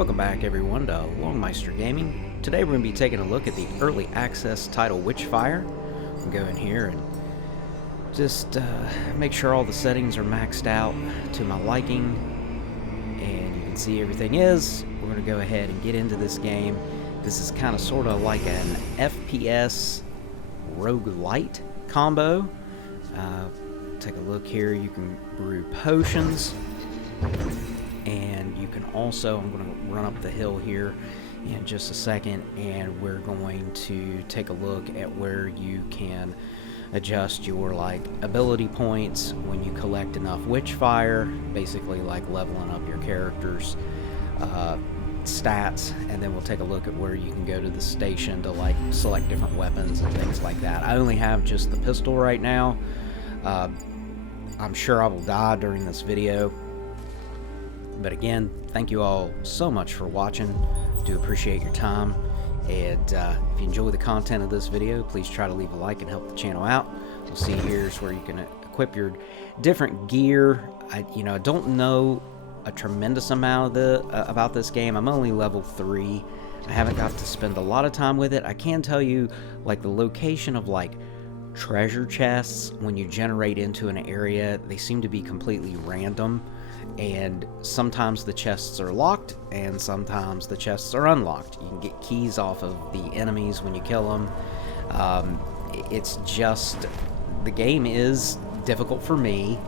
Welcome back everyone to Longmeister Gaming. Today we're going to be taking a look at the early access title Witchfire. We'll go in here and just make sure all the settings are maxed out to my liking, and you can see everything is. We're going to go ahead and get into this game. This is kind of sort of like an FPS Roguelite combo. Take a look here. You can brew potions, and you can also, I'm going to run up the hill here in just a second, and we're going to take a look at where you can adjust your ability points when you collect enough Witchfire, basically like leveling up your characters stats. And then we'll take a look at where you can go to the station to select different weapons and things like that. I only have just the pistol right now. I'm sure I will die during this video, but again, thank you all so much for watching. Do appreciate your time, and if you enjoy the content of this video, please try to leave a like and help the channel out. We'll see here's where you can equip your different gear. I don't know a tremendous amount of about this game. I'm only level 3. I haven't got to spend a lot of time with it. I can tell you the location of treasure chests when you generate into an area, they seem to be completely random, and sometimes the chests are locked and sometimes the chests are unlocked. You can get keys off of the enemies when you kill them. It's just, the game is difficult for me,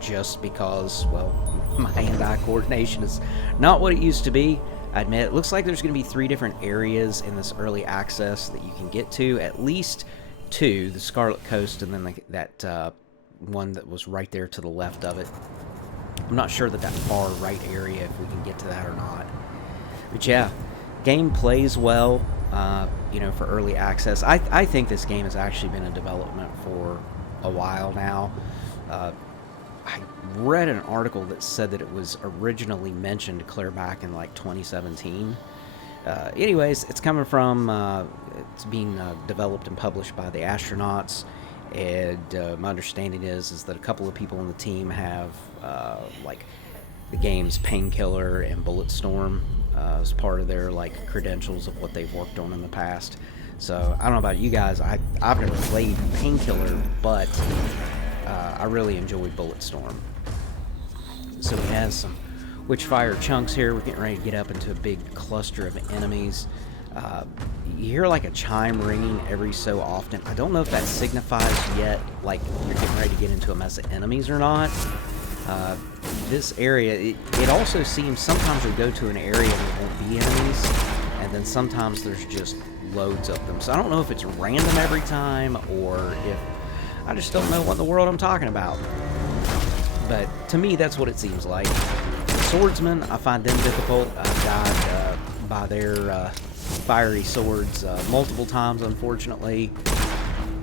just because, well, my hand-eye coordination is not what it used to be. I admit, it looks like there's going to be 3 different areas in this early access that you can get to, at least 2, the Scarlet Coast, and then that one that was right there to the left of it. I'm not sure that far right area, if we can get to that or not. But yeah, game plays well, for early access. I think this game has actually been in development for a while now. I read an article that said that it was originally mentioned clear back in 2017. Anyways, it's coming from, it's being developed and published by the astronauts, and my understanding is that a couple of people on the team have the game's Painkiller and Bulletstorm as part of their credentials of what they've worked on in the past. So I don't know about you guys, I've never played Painkiller, but I really enjoyed Bulletstorm. So we have some Witchfire chunks here. We're getting ready to get up into a big cluster of enemies. You hear a chime ringing every so often. I don't know if that signifies yet you're getting ready to get into a mess of enemies or not. This area, it also seems sometimes you'll go to an area and there won't be enemies, and then sometimes there's just loads of them. So I don't know if it's random every time, or if I just don't know what in the world I'm talking about. But to me, that's what it seems like. Swordsmen, I find them difficult. I've died by their fiery swords multiple times, unfortunately.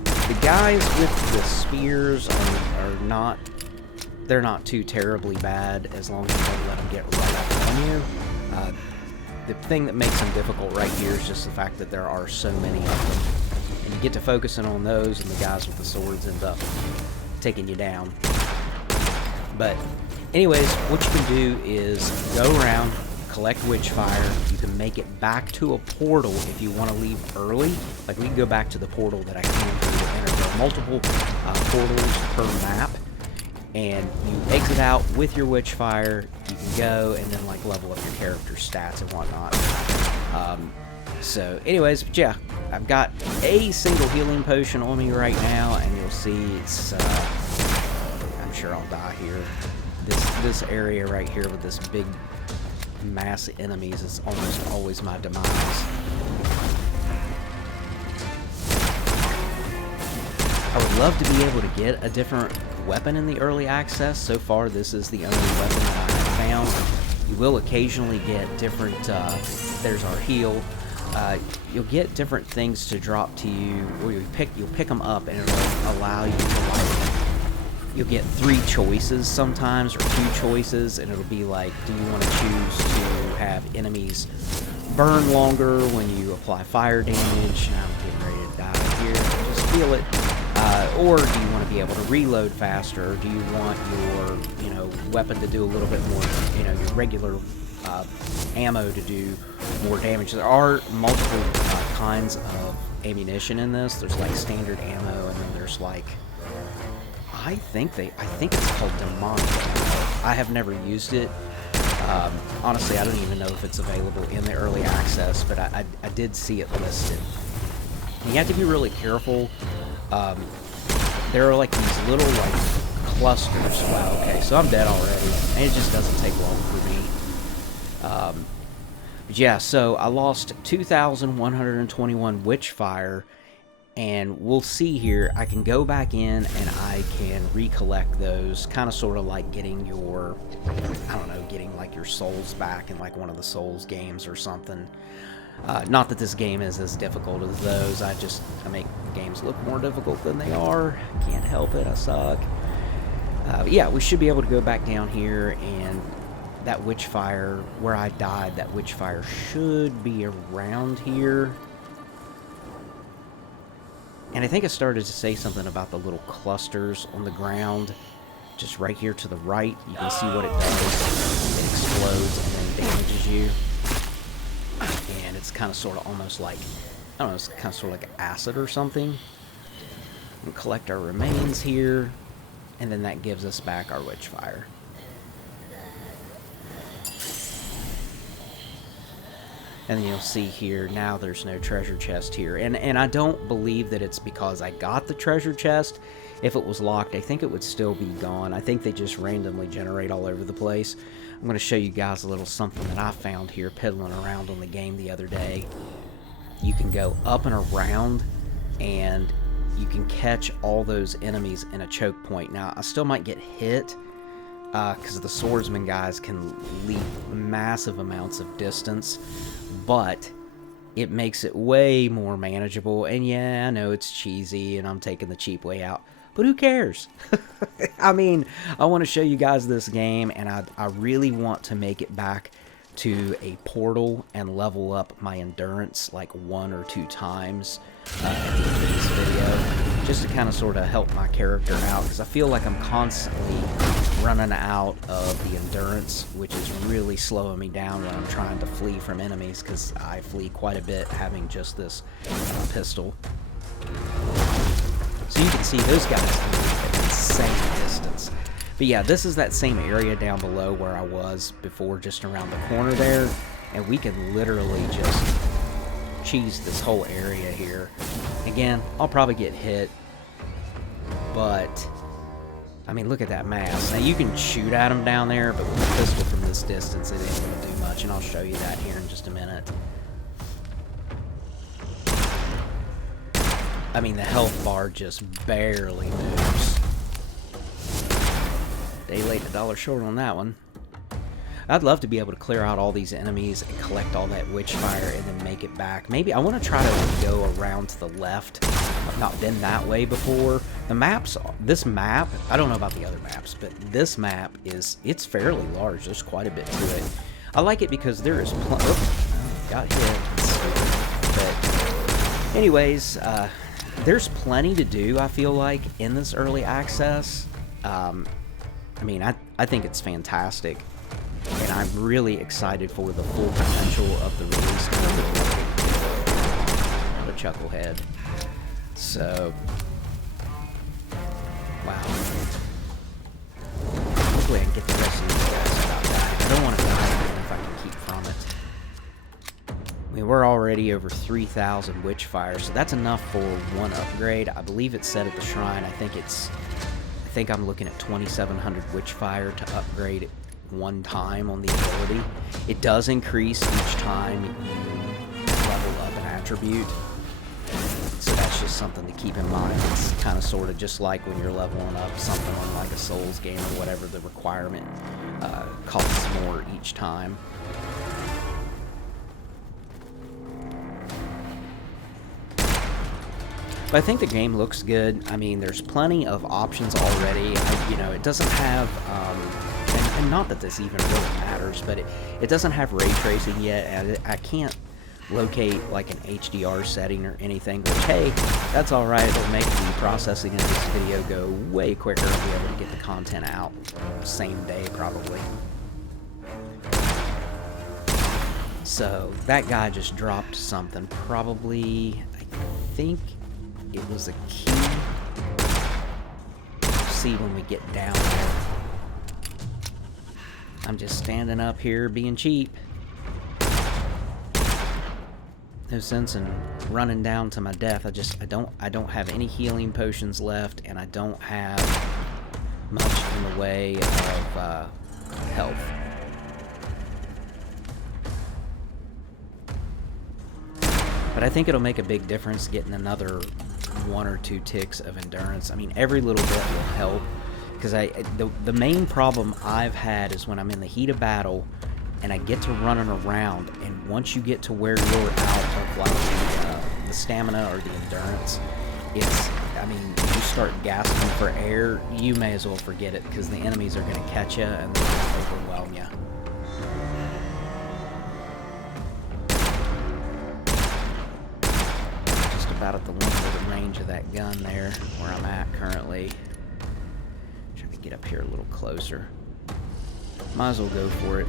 The guys with the spears are not, they're not too terribly bad as long as you don't let them get right up on you. The thing that makes them difficult right here is just the fact that there are so many of them, and you get to focusing on those, and the guys with the swords end up taking you down. But anyways, what you can do is go around, collect Witchfire. You can make it back to a portal if you want to leave early. We can go back to the portal that I came through to enter. There are multiple portals per map, and you exit out with your Witchfire. You can go and then level up your character's stats and whatnot. So anyways, but yeah, I've got a single healing potion on me right now, and you'll see it's, I'm sure I'll die here. This area right here with this big mass of enemies is almost always my demise. I would love to be able to get a different weapon in the early access. So far, this is the only weapon that I have found. You will occasionally get different, there's our heal. You'll get different things to drop to you, or you'll pick them up, and it'll allow you to you'll get 3 choices sometimes, or 2 choices, and it'll be do you want to choose to have enemies burn longer when you apply fire damage? I'm getting ready to die here, just feel it. Or do you want to be able to reload faster? Or do you want your, weapon to do a little bit more, your regular ammo to do more damage. There are multiple kinds of ammunition in this. There's like standard ammo, and then there's like, I think it's called demonic ammo. I have never used it. Honestly, I don't even know if it's available in the early access, but I did see it listed. And you have to be really careful. There are like these little like clusters. Wow, okay, so I'm dead already, and it just doesn't take long for me. But yeah, so I lost 2,121 Witchfire, and we'll see here, I can go back in and I can recollect those, kind of sort of like getting your, I don't know, getting like your souls back in like one of the Souls games or something. Not that this game is as difficult as those, I make games look more difficult than they are. Can't help it, I suck. Yeah, we should be able to go back down here, and that Witchfire, where I died, that Witchfire should be around here. And I think I started to say something about the little clusters on the ground, just right here to the right. You can see what it does. It explodes and then damages you. And it's kind of sort of almost like, I don't know, it's kind of sort of like acid or something. We'll collect our remains here, and then that gives us back our Witchfire. And then you'll see here, now there's no treasure chest here. And I don't believe that it's because I got the treasure chest. If it was locked, I think it would still be gone. I think they just randomly generate all over the place. I'm going to show you guys a little something that I found here piddling around on the game the other day. You can go up and around, and you can catch all those enemies in a choke point. Now, I still might get hit, because the swordsman guys can leap massive amounts of distance, but it makes it way more manageable. And yeah, I know it's cheesy and I'm taking the cheap way out, but who cares? I mean, I want to show you guys this game, and I really want to make it back to a portal and level up my endurance like 1 or 2 times at the end of this video, just to kind of sort of help my character out, because I feel like I'm constantly running out of the endurance, which is really slowing me down when I'm trying to flee from enemies, because I flee quite a bit having just this pistol. So you can see those guys can leap an insane distance. But yeah, this is that same area down below where I was before, just around the corner there, and we can literally just cheese this whole area here. Again, I'll probably get hit, but I mean, look at that mass. Now you can shoot at them down there, but with a pistol from this distance, it ain't gonna do much, and I'll show you that here in just a minute. I mean, the health bar just barely moves. Day late, $1 short on that one. I'd love to be able to clear out all these enemies and collect all that Witchfire and then make it back. Maybe I want to try to go around to the left. I've not been that way before. The maps, this map, I don't know about the other maps, but this map it's fairly large. There's quite a bit to it. I like it because there is got hit. But anyways, there's plenty to do, I feel like, in this early access. I mean, I think it's fantastic, and I'm really excited for the full potential of the release. The chucklehead. So, wow. Hopefully I can get the rest of these guys without dying. I don't want to die even if I can keep from it. I mean, we're already over 3,000 Witchfire, so that's enough for 1 upgrade. I believe it's set at the shrine. I think I'm looking at 2,700 Witchfire to upgrade it 1 time on the ability. It does increase each time you level up an attribute, so that's just something to keep in mind. It's kind of sort of just like when you're leveling up something on like a Souls game or whatever, the requirement costs more each time. But I think the game looks good. I mean, there's plenty of options already. You know, it doesn't have, and not that this even really matters, but it doesn't have ray tracing yet, and I can't locate like an HDR setting or anything, which, hey, that's alright. It'll make the processing of this video go way quicker. I'll be able to get the content out same day, probably. So that guy just dropped something. Probably, I think it was a key. We'll see when we get down there. I'm just standing up here being cheap. No sense in running down to my death. I don't have any healing potions left, and I don't have much in the way of health. But I think it'll make a big difference getting another 1 or 2 ticks of endurance. I mean, every little bit will help, because the main problem I've had is when I'm in the heat of battle and I get to running around, and once you get to where you're out of like the stamina or the endurance, I mean, you start gasping for air, you may as well forget it, because the enemies are going to catch you and they're going to overwhelm you. Just about at the limit of the range of that gun there, where I'm at currently. Trying to get up here a little closer. Might as well go for it.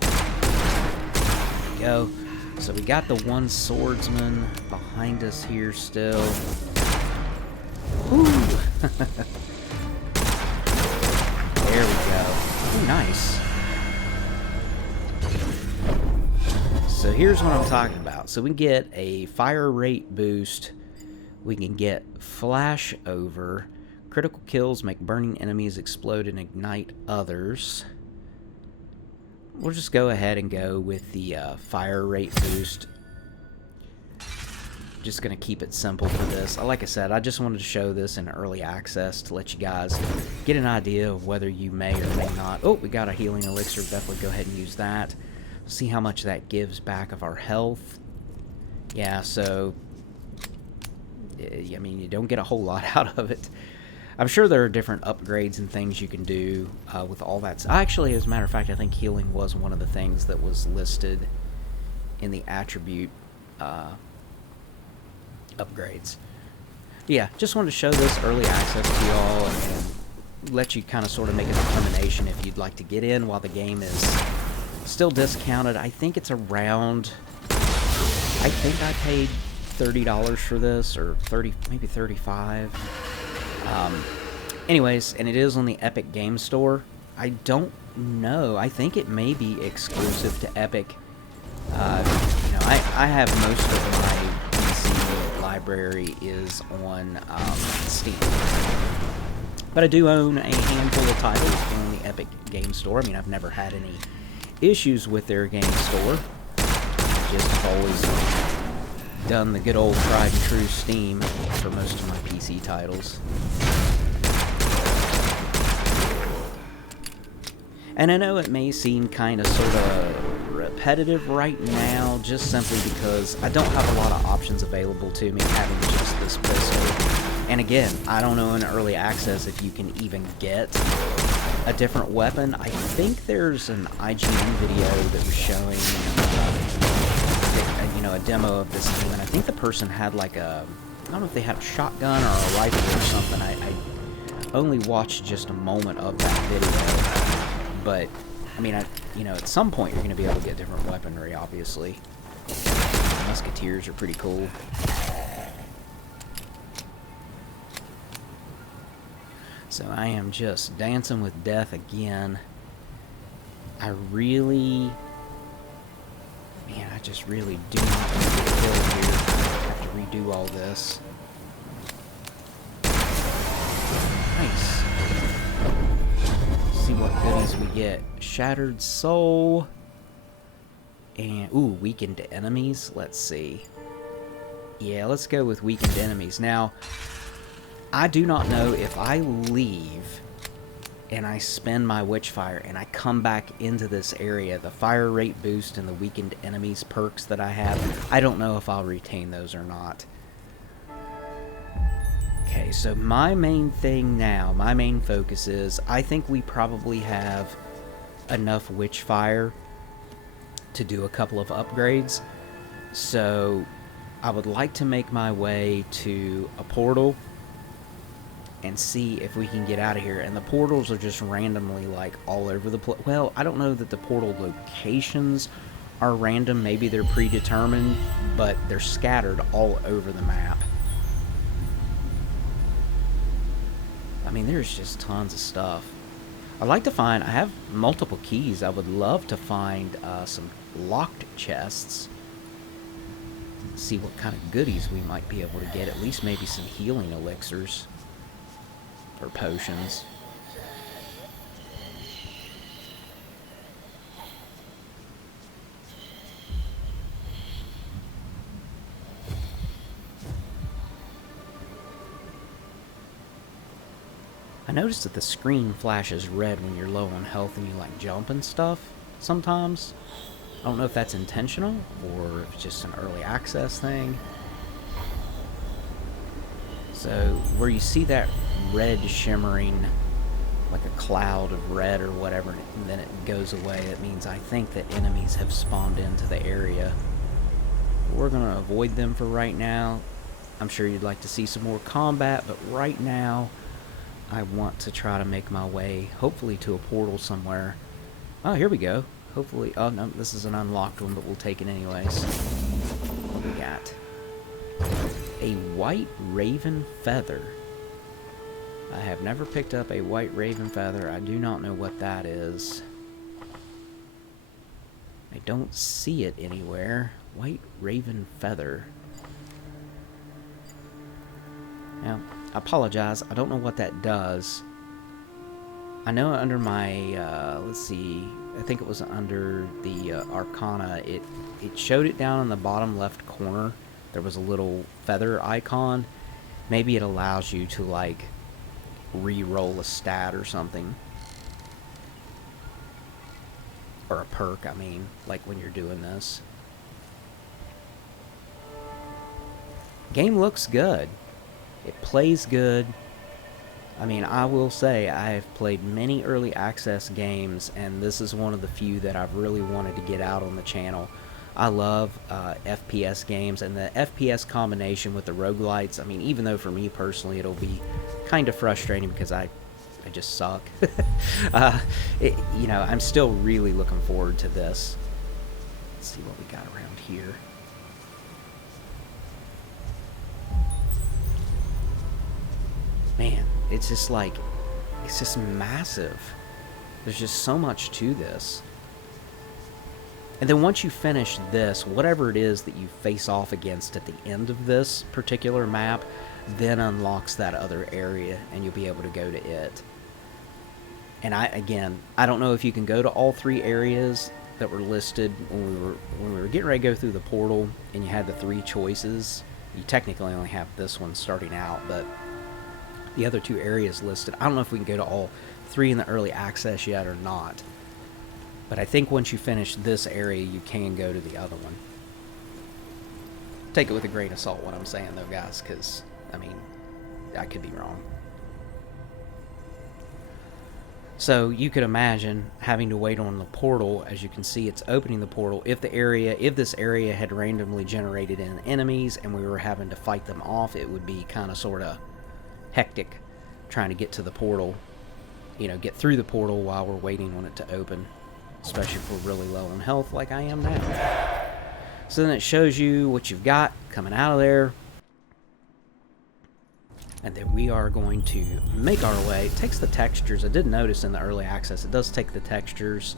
There we go. So we got the one swordsman behind us here still. Woo! There we go. Ooh, nice. So here's what I'm talking about. So we can get a fire rate boost. We can get flash over. Critical kills make burning enemies explode and ignite others. We'll just go ahead and go with the fire rate boost. Just going to keep it simple for this. Like I said, I just wanted to show this in early access to let you guys get an idea of whether you may or may not. Oh, we got a healing elixir. Definitely go ahead and use that. See how much that gives back of our health. Yeah, so I mean, you don't get a whole lot out of it. I'm sure there are different upgrades and things you can do with all that. Actually, as a matter of fact, I think healing was one of the things that was listed in the attribute upgrades. Yeah, just wanted to show this early access to y'all and let you kind of sort of make a determination if you'd like to get in while the game is still discounted. I think it's around, I think I paid $30 for this, or 30, maybe 35. Anyways, and it is on the Epic Game Store. I don't know. I think it may be exclusive to Epic. You know, I have most of my PC library is on Steam. But I do own a handful of titles on the Epic Game Store. I mean, I've never had any issues with their game store. Just have always done the good old tried and true Steam for most of my PC titles. And I know it may seem kind of sort of repetitive right now, just simply because I don't have a lot of options available to me having just this pistol. And again, I don't know in early access if you can even get a different weapon. I think there's an IGN video that was showing, you know, a demo of this game, and I think the person had like a, I don't know if they had a shotgun or a rifle or something. I only watched just a moment of that video. But, I mean, you know, at some point you're going to be able to get different weaponry, obviously. Musketeers are pretty cool. So I am just dancing with death again. I really... Man, I just really do not want to get killed here. I have to redo all this. Nice. See what goodies we get. Shattered Soul. And, ooh, weakened enemies. Let's see. Yeah, let's go with weakened enemies. Now, I do not know if I leave and I spend my Witchfire and I come back into this area, the fire rate boost and the weakened enemies perks that I have, I don't know if I'll retain those or not. Okay, so my main thing now, my main focus is, I think we probably have enough Witchfire to do a couple of upgrades. So I would like to make my way to a portal and see if we can get out of here. And the portals are just randomly like all over the place. Well, I don't know that the portal locations are random, maybe they're predetermined, but they're scattered all over the map. I mean, there's just tons of stuff. I'd like to find, I have multiple keys. I would love to find some locked chests. See what kind of goodies we might be able to get. At least maybe some healing elixirs. Or potions. I noticed that the screen flashes red when you're low on health and you like jump and stuff sometimes. I don't know if that's intentional or if it's just an early access thing. So where you see that red shimmering like a cloud of red or whatever and then it goes away, it means I think that enemies have spawned into the area. We're going to avoid them for right now. I'm sure you'd like to see some more combat, but right now I want to try to make my way, hopefully, to a portal somewhere. Oh, here we go. Hopefully, oh no, this is an unlocked one, but we'll take it anyways. What do we got? A white raven feather. I have never picked up a white raven feather. I do not know what that is. I don't see it anywhere. White raven feather. Now, I apologize, I don't know what that does. I know under my, let's see, I think it was under the Arcana, it showed it down in the bottom left corner. There was a little feather icon. Maybe it allows you to, like, re-roll a stat or something. Or a perk, I mean, like when you're doing this. Game looks good. It plays good. I mean, I will say I have played many early access games, and this is one of the few that I've really wanted to get out on the channel. I love FPS games, and the FPS combination with the roguelites, I mean, even though for me personally it'll be kind of frustrating because I just suck. You know, I'm still really looking forward to this. Let's see what we got around here. Man, it's just like, it's just massive. There's just so much to this. And then once you finish this, whatever it is that you face off against at the end of this particular map, then unlocks that other area and you'll be able to go to it. And again, I don't know if you can go to all three areas that were listed when we were getting ready to go through the portal and you had the three choices. You technically only have this one starting out, but the other two areas listed, I don't know if we can go to all three in the early access yet or not. But I think once you finish this area, you can go to the other one. Take it with a grain of salt what I'm saying though, guys, because, I mean, I could be wrong. So you could imagine having to wait on the portal. As you can see, it's opening the portal. If this area had randomly generated in enemies and we were having to fight them off, it would be kind of sort of hectic trying to get to the portal, you know, get through the portal while we're waiting on it to open, especially if we're really low on health like I am now. So then it shows you what you've got coming out of there, and then we are going to make our way. It takes the textures. I did notice in the early access it does take the textures,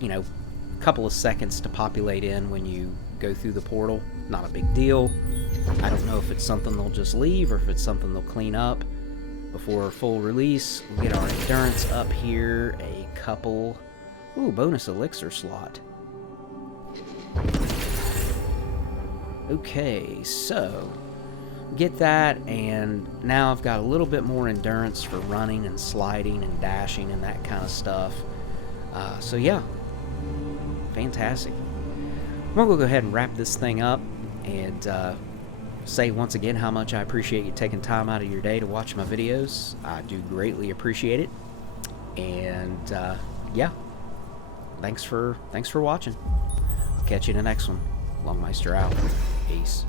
you know, a couple of seconds to populate in when you go through the portal. Not a big deal. I don't know if it's something they'll just leave or if it's something they'll clean up before full release. We'll get our endurance up here a couple. Ooh, bonus elixir slot. Okay, so get that, and now I've got a little bit more endurance for running and sliding and dashing and that kind of stuff. So yeah, fantastic. We'll go ahead and wrap this thing up and say once again how much I appreciate you taking time out of your day to watch my videos. I do greatly appreciate it. And yeah, thanks for watching. I'll catch you in the next one. Longmeister out. Peace.